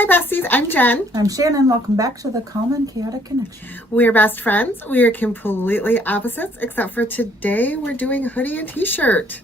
Hi Besties, I'm Jen. I'm Shannon. Welcome back to the Calm and Chaotic Connection. We're best friends. We are completely opposites, except for today we're doing a hoodie and t-shirt.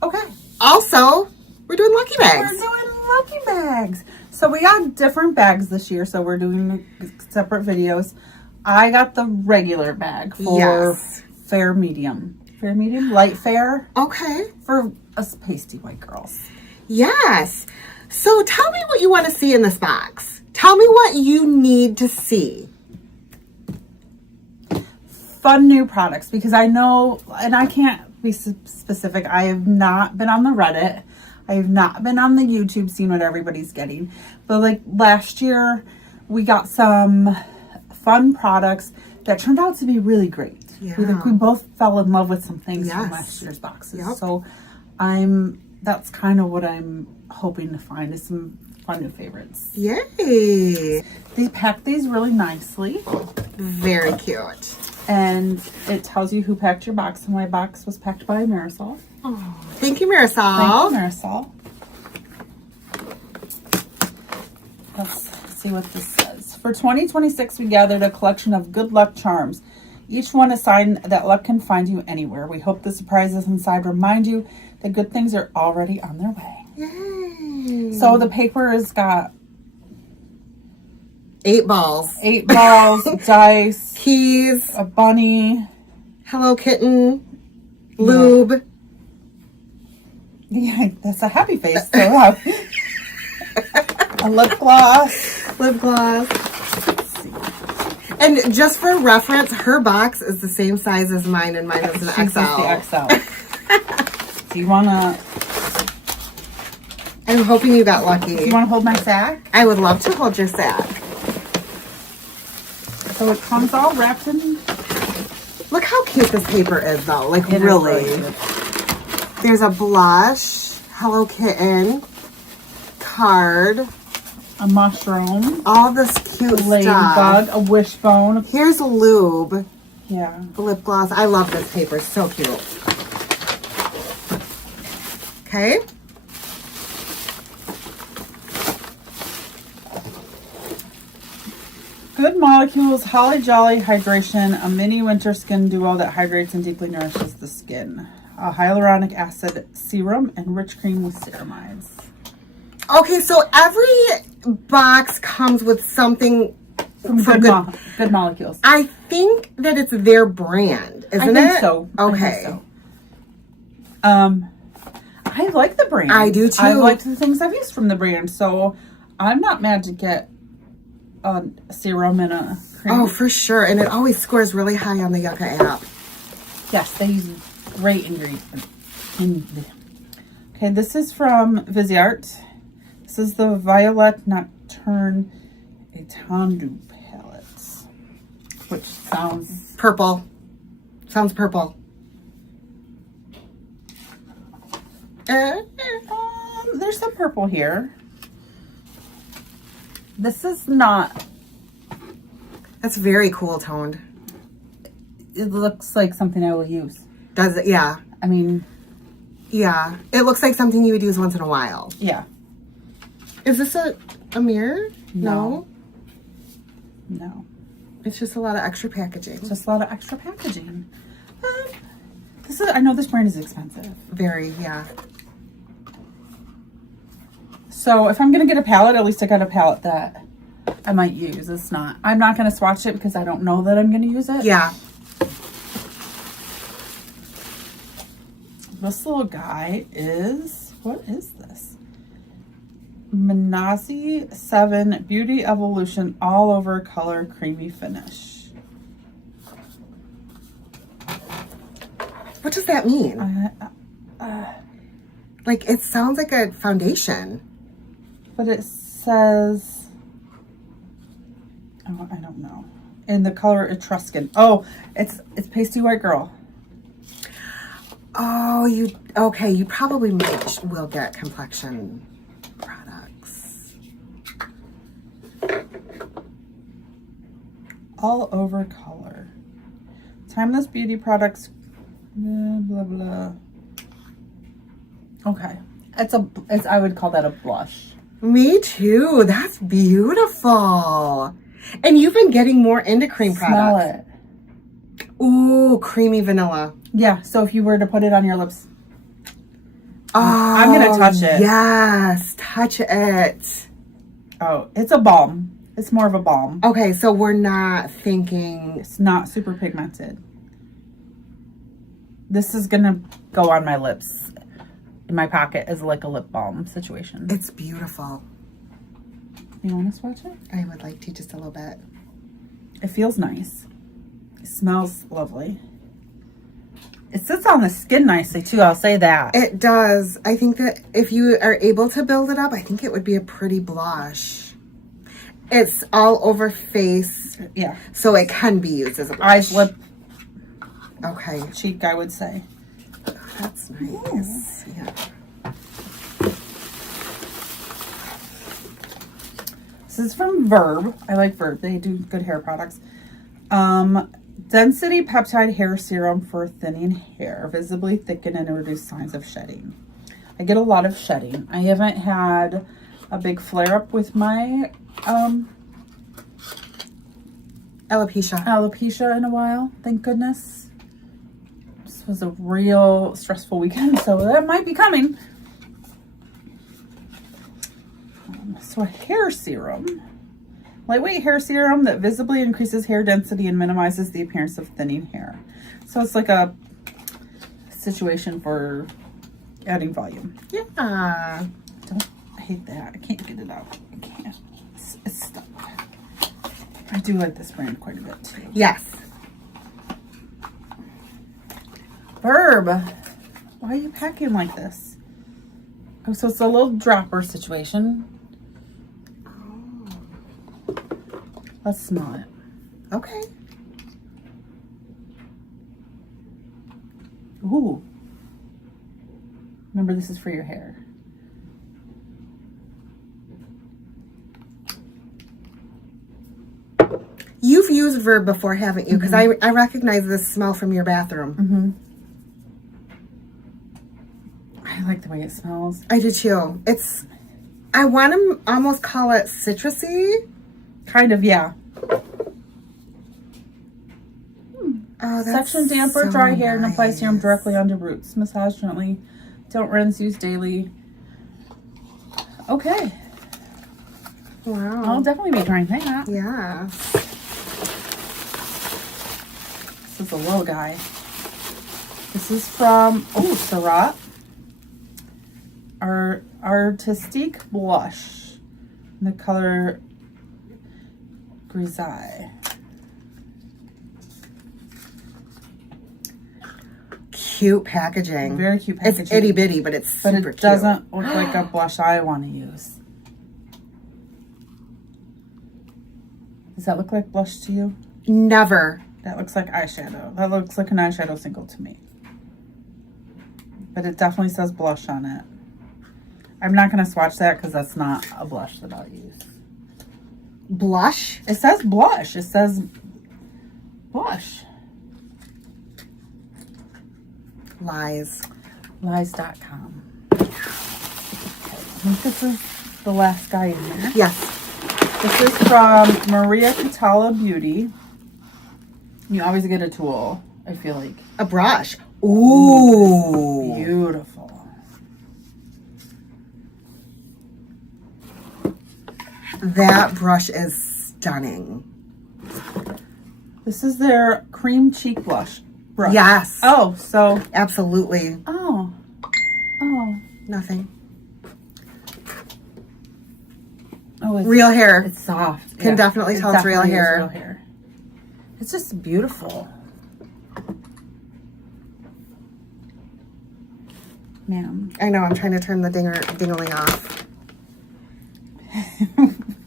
Okay. Also, we're doing lucky bags. We're doing lucky bags. So we got different bags this year, so we're doing separate videos. I got the regular bag for fair medium. Fair medium? Light fair? Okay. For us pasty white girls. Yes. So tell me what you want to see in this box. Tell me what you need to see. Fun new products, because I know, and I can't be specific, I have not been on the Reddit. I have not been on the YouTube seeing what everybody's getting. But like last year, we got some fun products that turned out to be really great. Yeah. We both fell in love with some things from last year's boxes. Yep. So that's kind of what I'm hoping to find, is some fun new favorites. Yay. They pack these really nicely. Very cute. And it tells you who packed your box. And my box was packed by Marisol. Oh, thank you, Marisol. Thank you, Marisol. Let's see what this says. For 2026, we gathered a collection of good luck charms. Each one a sign that luck can find you anywhere. We hope the surprises inside remind you that good things are already on their way. Yay. So the paper has got 8 balls. 8 balls, dice, keys, a bunny, Hello Kitten, lube. Yeah, that's a happy face. So, a lip gloss. Lip gloss. And just for reference, her box is the same size as mine, and mine is an She's XL. The XL. Do you wanna? I'm hoping you got lucky. Do you wanna hold my sack? I would love to hold your sack. So it comes all wrapped in. Look how cute this paper is, though. Like, It really. is really There's a blush, Hello Kitten, card, a mushroom, all this cute stuff. ladybug, a wishbone. Here's a lube, Yeah. lip gloss. I love this paper. It's so cute. Okay. Good Molecules Holly Jolly Hydration, a mini winter skin duo that hydrates and deeply nourishes the skin. A hyaluronic acid serum and rich cream with ceramides. Okay, so every box comes with something From for Good Molecules. I think that it's their brand, isn't it? I think so. Okay. I think so. I like the brand. I do too. I liked the things I've used from the brand, so I'm not mad to get a serum and a cream. Oh, for sure. And it always scores really high on the Yucca app. Yes, they use great ingredients. Okay, this is from Viseart. This is the Violet Nocturne Etendu palette, which sounds Purple. Sounds purple. there's some purple here. This is not. That's very cool toned. It looks like something I will use. Does it? Yeah. I mean, Yeah. It looks like something you would use once in a while. yeah. Is this a mirror? No. It's just a lot of extra packaging. Just a lot of extra packaging. I know this brand is expensive. Very, yeah. So if I'm going to get a palette, at least I got a palette that I might use. I'm not going to swatch it because I don't know that I'm going to use it. Yeah. This little guy is, what is this? Minazi 7 Beauty Evolution All Over Color Creamy Finish. What does that mean? Like, it sounds like a foundation. But it says, oh, I don't know. In the color Etruscan. Oh, it's Pasty White Girl. Oh, okay, you probably will get complexion products. All Over Color. Timeless beauty products Blah, blah, blah. Okay. I would call that a blush. Me too. That's beautiful. And you've been getting more into cream Smell products. it. Ooh, creamy vanilla. Yeah, so if you were to put it on your lips. Oh, I'm going to touch it. Yes, touch it. Oh, it's a balm. It's more of a balm. Okay, so we're not thinking... It's not super pigmented. This is going to go on my lips. In my pocket as like a lip balm situation. It's beautiful. You want to swatch it? I would like to just a little bit. It feels nice. It smells lovely. It sits on the skin nicely too, I'll say that. It does. I think that if you are able to build it up, I think it would be a pretty blush. It's all over face. Yeah. So it can be used as a blush. Eyes, lip, okay. cheek, I would say. That's nice. Ooh. Yeah. This is from Verb. I like Verb. They do good hair products. Density Peptide Hair Serum for thinning hair. Visibly thicken and reduce signs of shedding. I get a lot of shedding. I haven't had a big flare-up with my alopecia in a while. Thank goodness. This was a real stressful weekend, so that might be coming. So a hair serum. Lightweight hair serum that visibly increases hair density and minimizes the appearance of thinning hair. So it's like a situation for adding volume. Yeah. I hate that. I can't get it out. I can't. It's stuck. I do like this brand quite a bit too. Yes. Verb. Why are you packing like this? Oh, so it's a little dropper situation. Let's smell it. Okay. Ooh. Remember, this is for your hair. You've used Verb before, haven't you? Because I recognize this smell from your bathroom. I like the way it smells. I do too. I want to almost call it citrusy. Kind of, yeah. Oh, that's Section damper, so dry hair, and apply nice. serum directly onto roots. Massage gently. Don't rinse, use daily. Okay. Wow. I'll definitely be trying that. Yeah. This is a little guy. This is from, Surratt. Our Artistique Blush. In the color Grisaille. Cute packaging. Very cute packaging. It's itty bitty, but it's super But it cute. doesn't look like a blush I want to use. Does that look like blush to you? Never. That looks like eyeshadow. That looks like an eyeshadow single to me. But it definitely says blush on it. I'm not going to swatch that because that's not a blush that I'll use. Blush? It says blush. It says blush. Lies. Lies.com. Okay. I think this is the last guy in there. Yes. This is from Maria Catala Beauty. You always get a tool, I feel like. A brush. Ooh. Beautiful. That brush is stunning. This is their cream cheek blush brush. Yes. Oh, so. Absolutely. Oh. Nothing. Oh, it's Real hair. It's soft. Can definitely tell it's real definitely is hair. real hair. It's just beautiful. Ma'am. I know. I'm trying to turn the dingling off.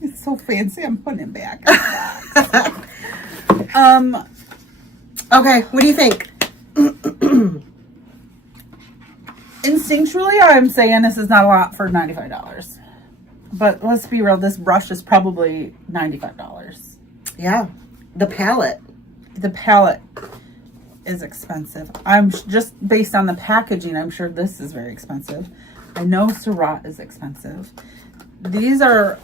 It's so fancy. I'm putting it back. Okay. What do you think? Instinctually, I'm saying this is not a lot for $95. But let's be real. This brush is probably $95. Yeah. The palette. The palette. is expensive. I'm just based on the packaging, I'm sure this is very expensive. I know Surratt is expensive. These are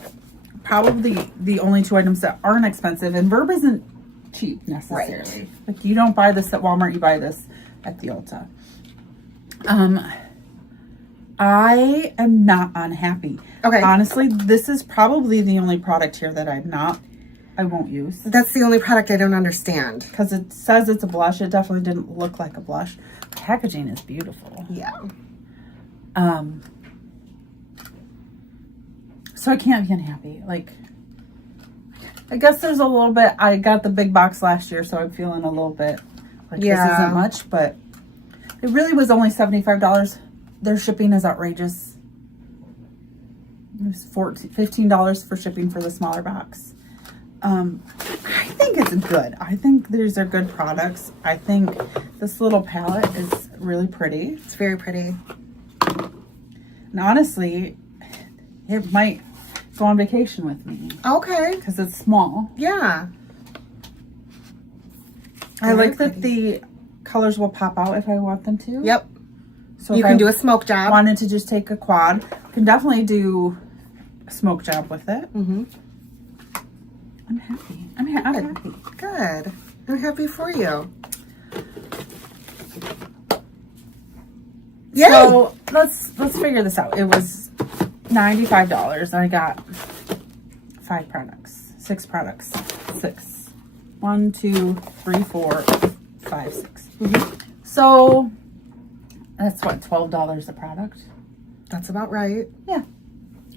probably the only two items that aren't expensive, and Verb isn't cheap necessarily. Right. Like, you don't buy this at Walmart, you buy this at the Ulta. I am not unhappy. Okay. Honestly, this is probably the only product here that I won't use. That's the only product I don't understand. Because it says it's a blush. It definitely didn't look like a blush. Packaging is beautiful. Yeah. So I can't be unhappy. Like, I guess there's a little bit. I got the big box last year, so I'm feeling a little bit like this isn't much, but it really was only $75. Their shipping is outrageous. It was $15 for shipping for the smaller box. I think it's good. I think these are good products. I think this little palette is really pretty. It's very pretty. And honestly, it might go on vacation with me. Okay. Because it's small. Yeah. I like that the colors will pop out if I want them to. Yep. So you if can I do a smoke job. wanted to just take a quad, can definitely do a smoke job with it. Mm-hmm. I'm happy. I'm happy. Good. I'm happy for you. Yay! So let's figure this out. It was $95 and I got 6 products. 6. 1, 2, 3, 4, 5, 6. Mm-hmm. So that's what, $12 a product? That's about right. Yeah.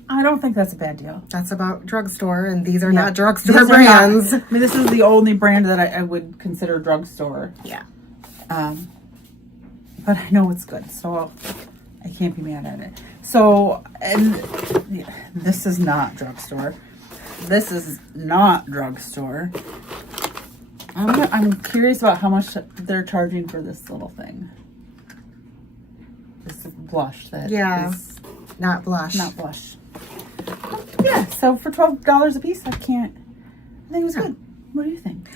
I don't think that's a bad deal. That's about drugstore, and these are Yeah. not drugstore These are not- brands. I mean, this is the only brand that I would consider drugstore. Yeah. But I know it's good, so I can't be mad at it. So, and yeah, this is not drugstore. This is not drugstore. I'm curious about how much they're charging for this little thing. This blush that is not blush. not blush. Yeah, so for $12 a piece, I think it was good. What do you think?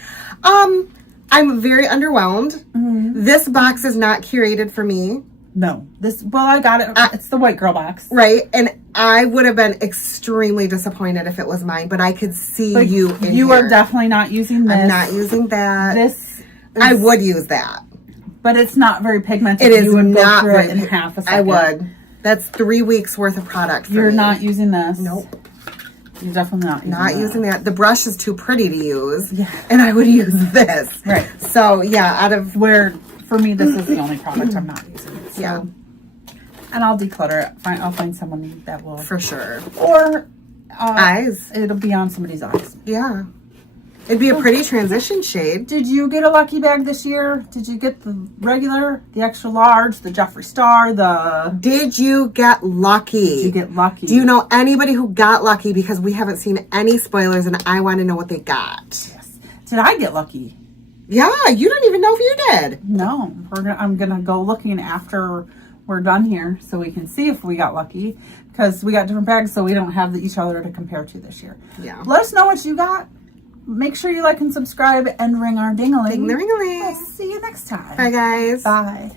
I'm very underwhelmed. Mm-hmm. This box is not curated for me. No, I got it. It's the white girl box. Right. And I would have been extremely disappointed if it was mine, but I could see Like, you in you here. are definitely not using this. I'm not using that. This. I would use that. But it's not very pigmented. It is You would go not through very it in half a second. I would. That's 3 weeks worth of product for You're me. not using this. Nope. You're definitely not using Not that. using that. The brush is too pretty to use. Yeah. And I would use this. Right. So, yeah, out of... Where, for me, this is the only product I'm not using. So, Yeah. And I'll declutter it. I'll find someone that will. For sure. Or Eyes. it'll be on somebody's eyes. Yeah. It'd be a pretty transition shade. Did you get a lucky bag this year? Did you get the regular, the extra large, the Jeffree Star, the... Did you get lucky? Did you get lucky? Do you know anybody who got lucky? Because we haven't seen any spoilers and I want to know what they got. Yes. Did I get lucky? Yeah, you don't even know if you did. No. I'm going to go looking after we're done here so we can see if we got lucky. Because we got different bags, so we don't have each other to compare to this year. Yeah. Let us know what you got. Make sure you like and subscribe and ring our ding-a-ling. Ding the ring-a-ling. We'll see you next time. Bye, guys. Bye.